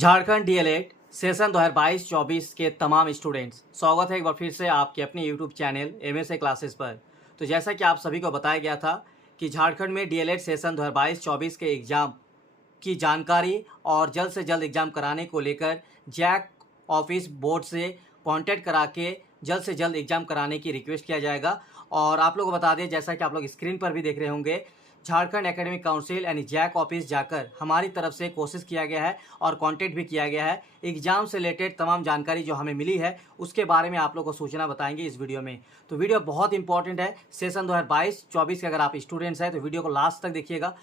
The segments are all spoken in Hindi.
झारखंड डीएलएड सेशन 2022-24 के तमाम स्टूडेंट्स, स्वागत है एक बार फिर से आपके अपने यूट्यूब चैनल एमएसए क्लासेस पर। तो जैसा कि आप सभी को बताया गया था कि झारखंड में डीएलएड सेशन 2022-24 के एग्ज़ाम की जानकारी और जल्द से जल्द एग्ज़ाम कराने को लेकर जैक ऑफिस बोर्ड से कांटेक्ट करा के जल्द से जल्द एग्ज़ाम कराने की रिक्वेस्ट किया जाएगा। और आप लोगों को बता दें, जैसा कि आप लोग स्क्रीन पर भी देख रहे होंगे, झारखंड एकेडमिक काउंसिल यानी जैक ऑफिस जाकर हमारी तरफ से कोशिश किया गया है और कांटेक्ट भी किया गया है। एग्जाम से रिलेटेड तमाम जानकारी जो हमें मिली है उसके बारे में आप लोगों को सूचना बताएंगे इस वीडियो में। तो वीडियो बहुत इंपॉर्टेंट है। सेशन 2022-24 के अगर आप स्टूडेंट्स हैं तो वीडियो को लास्ट तक देखिएगा।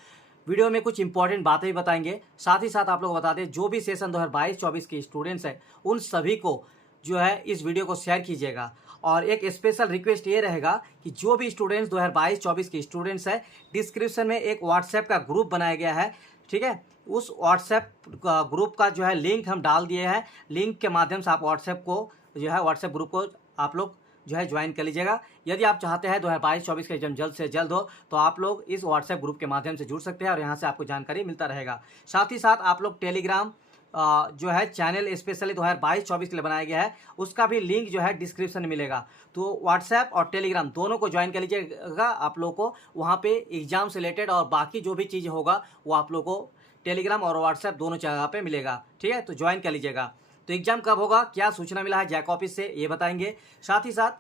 वीडियो में कुछ इंपॉर्टेंट बातें भी बताएंगे, साथ ही साथ आप लोग बता दें जो भी सेशन 2022-24 के स्टूडेंट्स हैं उन सभी को जो है इस वीडियो को शेयर कीजिएगा। और एक स्पेशल रिक्वेस्ट ये रहेगा कि जो भी स्टूडेंट्स 2022-24 के स्टूडेंट्स हैं, डिस्क्रिप्शन में एक व्हाट्सएप का ग्रुप बनाया गया है, ठीक है। उस व्हाट्सएप ग्रुप का जो है लिंक हम डाल दिए हैं। लिंक के माध्यम से आप व्हाट्सएप ग्रुप को आप लोग जो है ज्वाइन कर लीजिएगा। यदि आप चाहते हैं 2022-24 का एग्जाम जल्द से जल्द हो तो आप लोग इस व्हाट्सएप ग्रुप के माध्यम से जुड़ सकते हैं और यहाँ से आपको जानकारी मिलता रहेगा। साथ ही साथ आप लोग टेलीग्राम जो है चैनल स्पेशली 2022-24 के लिए बनाया गया है, उसका भी लिंक जो है डिस्क्रिप्शन में मिलेगा। तो व्हाट्सएप और टेलीग्राम दोनों को ज्वाइन कर लीजिएगा। आप लोग को वहाँ पे एग्जाम से रिलेटेड और बाकी जो भी चीज़ होगा वो आप लोग को टेलीग्राम और व्हाट्सएप दोनों जगह पे मिलेगा, ठीक है। तो ज्वाइन कर लीजिएगा। तो एग्जाम कब होगा, क्या सूचना मिला है जैक ऑफिस से, ये बताएंगे। साथ ही साथ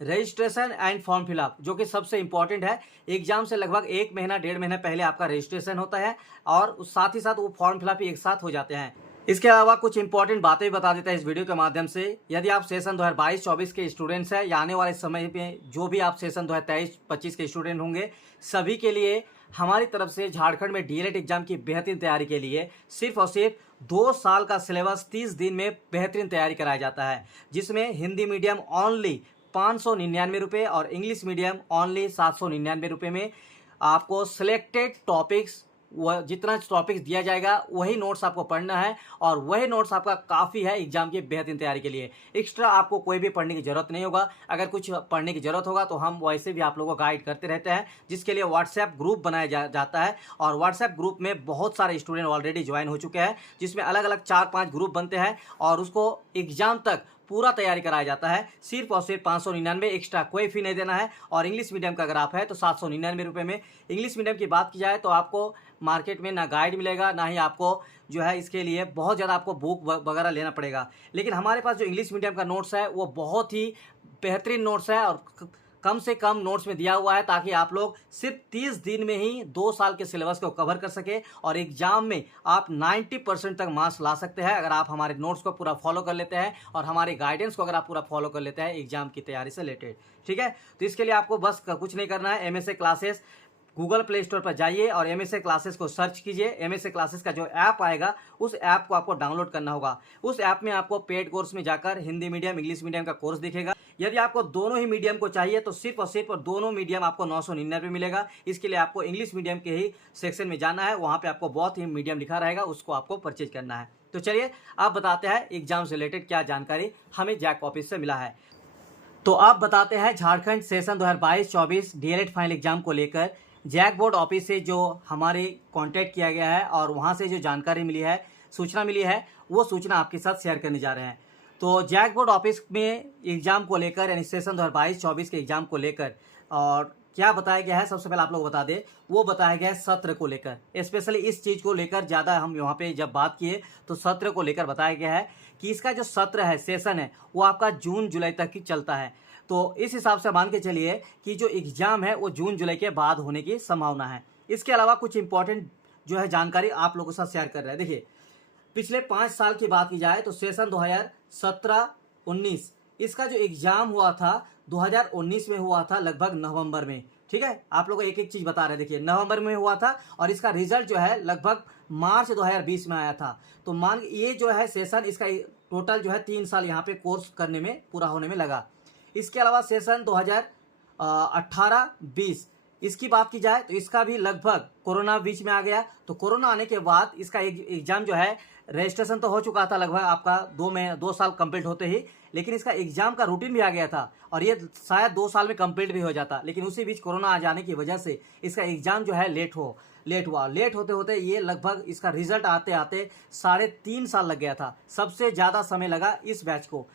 रजिस्ट्रेशन एंड फॉर्म फिलअप जो कि सबसे इंपॉर्टेंट है। एग्जाम से लगभग 1 महीना 1.5 महीना पहले आपका रजिस्ट्रेशन होता है और साथ ही साथ वो फॉर्म फिलअप एक साथ हो जाते हैं। इसके अलावा कुछ इंपॉर्टेंट बातें बता देता है इस वीडियो के माध्यम से। यदि आप सेशन 2022-24 के स्टूडेंट्स हैं या आने वाले समय में जो भी आप सेशन 2023-25 के स्टूडेंट होंगे, सभी के लिए हमारी तरफ से झारखंड में डीएलएड एग्जाम की बेहतरीन तैयारी के लिए सिर्फ और सिर्फ 2 साल का सिलेबस 30 दिन में बेहतरीन तैयारी कराया जाता है, जिसमें हिंदी मीडियम ओनली 599 रुपये और इंग्लिश मीडियम ओनली 799 रुपये में आपको सिलेक्टेड टॉपिक्स, वह जितना टॉपिक्स दिया जाएगा वही नोट्स आपको पढ़ना है और वही नोट्स आपका काफ़ी है एग्जाम की बेहतरीन तैयारी के लिए। एक्स्ट्रा आपको कोई भी पढ़ने की ज़रूरत नहीं होगा। अगर कुछ पढ़ने की ज़रूरत होगा तो हम वैसे भी आप लोगों को गाइड करते रहते हैं, जिसके लिए व्हाट्सएप ग्रुप बनाया जाता है। और व्हाट्सएप ग्रुप में बहुत सारे स्टूडेंट ऑलरेडी ज्वाइन हो चुके हैं, जिसमें अलग अलग 4-5 ग्रुप बनते हैं और उसको एग्जाम तक पूरा तैयारी कराया जाता है। सिर्फ और सिर्फ 599, एक्स्ट्रा कोई फी नहीं देना है। और इंग्लिश मीडियम का अगर आप है तो 799 रुपये में। इंग्लिश मीडियम की बात की जाए तो आपको मार्केट में ना गाइड मिलेगा, ना ही आपको जो है इसके लिए बहुत ज़्यादा आपको बुक वगैरह लेना पड़ेगा। लेकिन हमारे पास जो इंग्लिश मीडियम का नोट्स है वो बहुत ही बेहतरीन नोट्स है और कम से कम नोट्स में दिया हुआ है, ताकि आप लोग सिर्फ 30 दिन में ही 2 साल के सिलेबस को कवर कर सके और एग्जाम में आप 90% तक मार्क्स ला सकते हैं अगर आप हमारे नोट्स को पूरा फॉलो कर लेते हैं और हमारे गाइडेंस को अगर आप पूरा फॉलो कर लेते हैं एग्जाम की तैयारी से रिलेटेड, ठीक है। तो इसके लिए आपको बस कुछ नहीं करना है। MSA classes Google play store पर जाइए और एमएसए क्लासेस को सर्च कीजिए। एमएसए क्लासेस का जो ऐप आएगा उस ऐप को आपको डाउनलोड करना होगा। उस ऐप में आपको पेड कोर्स में जाकर हिंदी मीडियम इंग्लिश मीडियम का कोर्स दिखेगा। यदि आपको दोनों ही मीडियम को चाहिए तो सिर्फ और सिर्फ दोनों मीडियम आपको 999 मिलेगा। इसके लिए आपको इंग्लिश मीडियम के ही सेक्शन में जाना है, वहाँ पे आपको बहुत ही मीडियम लिखा रहेगा, उसको आपको परचेज करना है। तो चलिए आप बताते हैं एग्जाम से रिलेटेड क्या जानकारी हमें जैक ऑफिस से मिला है। तो आप बताते हैं Jharkhand session 2022-24 DElEd final exam को लेकर जैक बोर्ड ऑफिस से जो हमारे कांटेक्ट किया गया है और वहाँ से जो जानकारी मिली है, सूचना मिली है, वो सूचना आपके साथ शेयर करने जा रहे हैं। तो जैक बोर्ड ऑफिस में एग्जाम को लेकर यानी सेशन 2022-24 के एग्जाम को लेकर और क्या बताया गया है, सबसे पहले आप लोग बता दें। वो बताया गया है सत्र को लेकर, स्पेशली इस चीज़ को लेकर ज़्यादा हम यहाँ पे जब बात किए तो सत्र को लेकर बताया गया है कि इसका जो सत्र है, सेशन है, वो आपका जून जुलाई तक ही चलता है। तो इस हिसाब से मान के चलिए कि जो एग्ज़ाम है वो जून जुलाई के बाद होने की संभावना है। इसके अलावा कुछ इंपॉर्टेंट जो है जानकारी आप लोगों के साथ शेयर कर रहे हैं। देखिए, पिछले 5 साल की बात की जाए तो सेशन 2017-19 इसका जो एग्ज़ाम हुआ था 2019 में हुआ था, लगभग नवंबर में, ठीक है। आप लोगों को एक एक चीज़ बता रहे हैं। देखिए, नवंबर में हुआ था और इसका रिजल्ट जो है लगभग मार्च 2020 में आया था। तो मान ये जो है सेशन, इसका टोटल जो है 3 साल यहाँ पे कोर्स करने में पूरा होने में लगा। इसके अलावा सेशन 2018-20 इसकी बात की जाए तो इसका भी लगभग कोरोना बीच में आ गया। तो कोरोना आने के बाद इसका एग्ज़ाम जो है, रजिस्ट्रेशन तो हो चुका था लगभग आपका 2 साल कंप्लीट होते ही, लेकिन इसका एग्ज़ाम का रूटीन भी आ गया था और ये शायद 2 साल में कंप्लीट भी हो जाता, लेकिन उसी बीच कोरोना आ जाने की वजह से इसका एग्ज़ाम जो है लेट हो लेट हुआ। लेट होते होते ये लगभग इसका रिजल्ट आते आते 3.5 साल लग गया था। सबसे ज़्यादा समय लगा इस बैच को।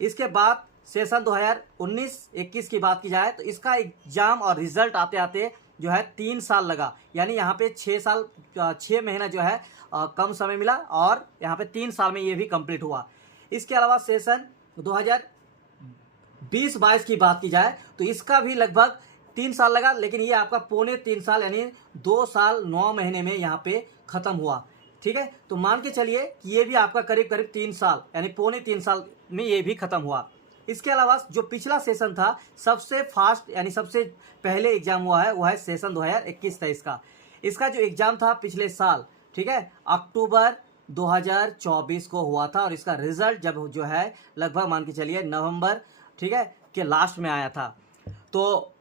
इसके बाद सेशन 2019-21 की बात की जाए तो इसका एग्जाम और रिजल्ट आते आते जो है 3 साल लगा। यानी यहाँ पे 6 महीना जो है कम समय मिला और यहाँ पे 3 साल में ये भी कंप्लीट हुआ। इसके अलावा सेशन 2020-22 की बात की जाए तो इसका भी लगभग 3 साल लगा, लेकिन ये आपका 3.25 साल यानी 2 साल 9 महीने में यहाँ पे ख़त्म हुआ। ठीक है, तो मान के चलिए कि ये भी आपका करीब करीब 3 साल यानी 3.25 साल में ये भी ख़त्म हुआ। इसके अलावा जो पिछला सेशन था सबसे फास्ट यानी सबसे पहले एग्जाम हुआ है वो है सेशन 2021-23 का। इसका जो एग्जाम था पिछले साल, ठीक है, अक्टूबर 2024 को हुआ था और इसका रिजल्ट जब जो है लगभग मान के चलिए नवंबर, ठीक है, के लास्ट में आया था। तो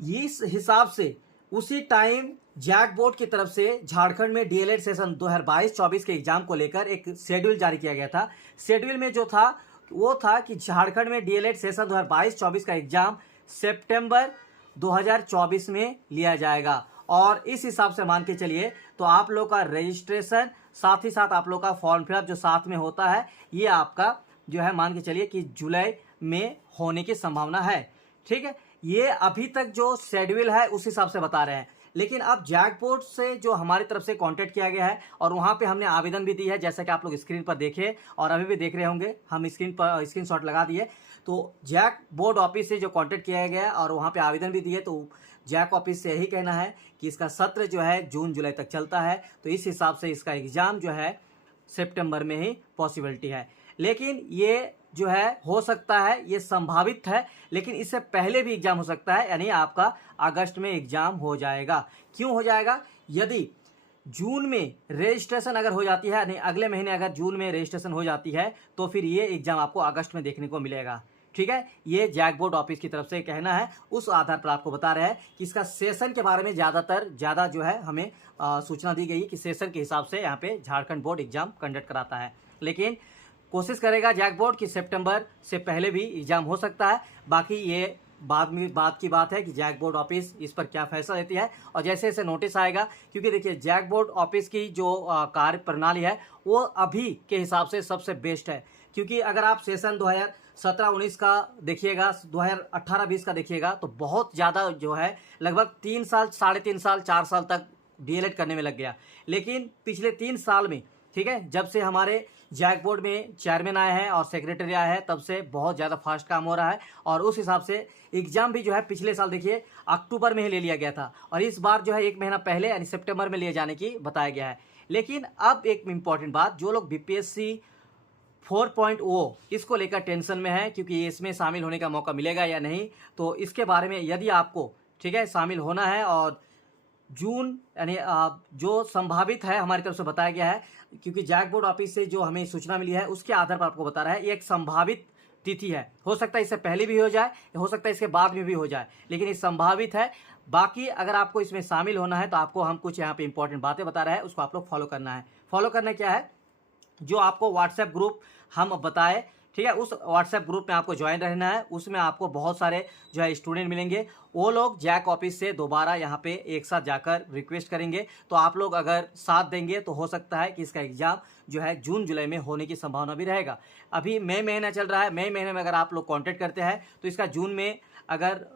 इस हिसाब से उसी टाइम जैक बोर्ड की तरफ से झारखंड में डीएलएड सेशन 2022-24 के एग्जाम को लेकर एक शेड्यूल जारी किया गया था। शेड्यूल में जो था वो था कि झारखंड में डीएलएड सेशन 2022-24 का एग्जाम सितंबर 2024 में लिया जाएगा। और इस हिसाब से मान के चलिए तो आप लोग का रजिस्ट्रेशन साथ ही साथ आप लोग का फॉर्म फिलअप जो साथ में होता है ये आपका जो है मान के चलिए कि जुलाई में होने की संभावना है। ठीक है, ये अभी तक जो शेड्यूल है उस हिसाब से बता रहे हैं, लेकिन अब जैक बोर्ड से जो हमारी तरफ से कांटेक्ट किया गया है और वहाँ पे हमने आवेदन भी दी है, जैसा कि आप लोग स्क्रीन पर देखे और अभी भी देख रहे होंगे, हम स्क्रीन पर स्क्रीनशॉट लगा दिए। तो जैक बोर्ड ऑफिस से जो कांटेक्ट किया गया है और वहाँ पे आवेदन भी दिए, तो जैक ऑफिस से यही कहना है कि इसका सत्र जो है जून जुलाई तक चलता है, तो इस हिसाब से इसका एग्ज़ाम जो है सितंबर में ही पॉसिबिलिटी है। लेकिन ये जो है हो सकता है, ये संभावित है, लेकिन इससे पहले भी एग्जाम हो सकता है, यानी आपका अगस्त में एग्जाम हो जाएगा। क्यों हो जाएगा? यदि जून में रजिस्ट्रेशन अगर हो जाती है, यानी अगले महीने अगर जून में रजिस्ट्रेशन हो जाती है तो फिर ये एग्जाम आपको अगस्त में देखने को मिलेगा। ठीक है, ये जैक बोर्ड ऑफिस की तरफ से कहना है, उस आधार पर आपको बता रहे हैं कि इसका सेशन के बारे में ज़्यादा जो है हमें सूचना दी गई कि सेशन के हिसाब से यहाँ पे झारखंड बोर्ड एग्जाम कंडक्ट कराता है। लेकिन कोशिश करेगा जैक बोर्ड कि सितंबर से पहले भी एग्जाम हो सकता है। बाकी ये बात की बात है कि जैक बोर्ड ऑफिस इस पर क्या फैसला लेती है और जैसे जैसे नोटिस आएगा, क्योंकि देखिए जैक बोर्ड ऑफिस की जो कार्य प्रणाली है वो अभी के हिसाब से सबसे बेस्ट है। क्योंकि अगर आप सेशन 2017-19 का देखिएगा, 2018-20 का देखिएगा तो बहुत ज़्यादा जो है लगभग 3 साल, 3.5 साल, 4 साल तक डीएलएड करने में लग गया। लेकिन पिछले 3 साल में, ठीक है, जब से हमारे जैक बोर्ड में चेयरमैन आए हैं और सेक्रेटरी आया है, तब से बहुत ज़्यादा फास्ट काम हो रहा है और उस हिसाब से एग्जाम भी जो है पिछले साल देखिए अक्टूबर में ही ले लिया गया था और इस बार जो है 1 महीना पहले यानी सितंबर में लिए जाने की बताया गया है। लेकिन अब एक इम्पॉर्टेंट बात, जो लोग बीपीएससी 4.0 इसको लेकर टेंशन में है क्योंकि इसमें शामिल होने का मौका मिलेगा या नहीं, तो इसके बारे में यदि आपको, ठीक है, शामिल होना है और जून यानी जो संभावित है हमारी तरफ से बताया गया है, क्योंकि जैक बोर्ड ऑफिस से जो हमें सूचना मिली है उसके आधार पर आपको बता रहा है, ये एक संभावित तिथि है। हो सकता है इससे पहले भी हो जाए, हो सकता है इसके बाद में भी हो जाए, लेकिन ये संभावित है। बाकी अगर आपको इसमें शामिल होना है तो आपको हम कुछ यहाँ पे इंपॉर्टेंट बातें बता रहे हैं, उसको आप लोग फॉलो करना है। फॉलो करना क्या है, जो आपको व्हाट्सएप ग्रुप हम बताए, ठीक है, उस व्हाट्सएप ग्रुप में आपको ज्वाइन रहना है। उसमें आपको बहुत सारे जो है स्टूडेंट मिलेंगे, वो लोग जैक ऑफिस से दोबारा यहाँ पे एक साथ जाकर रिक्वेस्ट करेंगे। तो आप लोग अगर साथ देंगे तो हो सकता है कि इसका एग्ज़ाम जो है जून जुलाई में होने की संभावना भी रहेगा। अभी मई महीना चल रहा है, मई महीने में अगर आप लोग कॉन्टेक्ट करते हैं तो इसका जून में अगर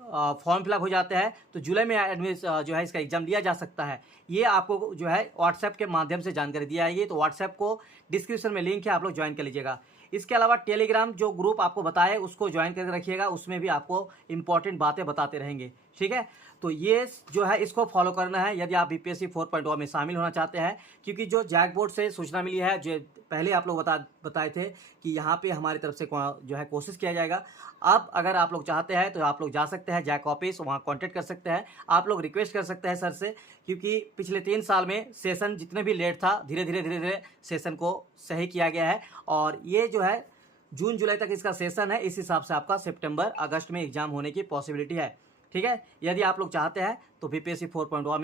फॉर्म फिलअप हो जाता है तो जुलाई में जो है इसका एग्ज़ाम दिया जा सकता है। ये आपको जो है व्हाट्सएप के माध्यम से जानकारी दी जाएगी, तो व्हाट्सएप को डिस्क्रिप्शन में लिंक है, आप लोग ज्वाइन कर लीजिएगा। इसके अलावा टेलीग्राम जो ग्रुप आपको बताए उसको ज्वाइन करके रखिएगा, उसमें भी आपको इंपॉर्टेंट बातें बताते रहेंगे। ठीक है, तो ये जो है इसको फॉलो करना है यदि आप बीपीएससी 4.0 में शामिल होना चाहते हैं। क्योंकि जो जैक बोर्ड से सूचना मिली है, जो पहले आप लोग बताए थे कि यहाँ पे हमारी तरफ से जो है कोशिश किया जाएगा। अब अगर आप लोग चाहते हैं तो आप लोग जा सकते हैं जैक ऑफिस, वहाँ कॉन्टेक्ट कर सकते हैं, आप लोग रिक्वेस्ट कर सकते हैं सर से, क्योंकि पिछले 3 साल में सेशन जितने भी लेट था धीरे धीरे सेशन को सही किया गया है और ये जो है जून जुलाई तक इसका सेशन है। इस हिसाब से आपका सितंबर अगस्त में एग्जाम होने की पॉसिबिलिटी है। ठीक है, यदि आप लोग चाहते हैं तो बीपीएससी 4.0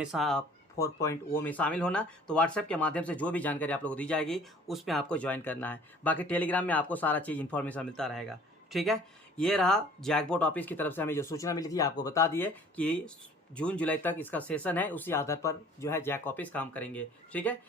में शामिल होना, तो व्हाट्सएप के माध्यम से जो भी जानकारी आप लोग को दी जाएगी उसमें आपको ज्वाइन करना है। बाकी टेलीग्राम में आपको सारा चीज़ इन्फॉर्मेशन मिलता रहेगा। ठीक है, ये रहा जैक बोर्ड ऑफिस की तरफ से हमें जो सूचना मिली थी, आपको बता दिए कि जून जुलाई तक इसका सेशन है, उसी आधार पर जो है जैक ऑफिस काम करेंगे। ठीक है,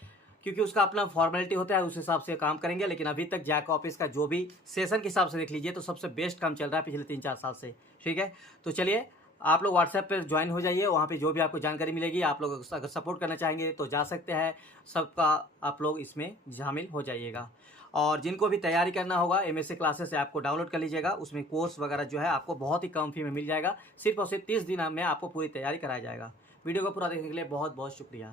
क्योंकि उसका अपना फॉर्मेलिटी होता है, उस हिसाब से काम करेंगे। लेकिन अभी तक जैक ऑफिस का जो भी सेशन के हिसाब से देख लीजिए तो सबसे बेस्ट काम चल रहा है पिछले 3-4 साल से। ठीक है, तो चलिए आप लोग व्हाट्सएप पर ज्वाइन हो जाइए, वहाँ पे जो भी आपको जानकारी मिलेगी, आप लोग अगर सपोर्ट करना चाहेंगे तो जा सकते हैं। सबका आप लोग इसमें शामिल हो जाइएगा। और जिनको भी तैयारी करना होगा एमएससी क्लासेस से आपको डाउनलोड कर लीजिएगा, उसमें कोर्स वगैरह जो है आपको बहुत ही कम फी में मिल जाएगा। सिर्फ और सिर्फ 30 दिन में आपको पूरी तैयारी कराया जाएगा। वीडियो को पूरा देखने के लिए बहुत बहुत शुक्रिया।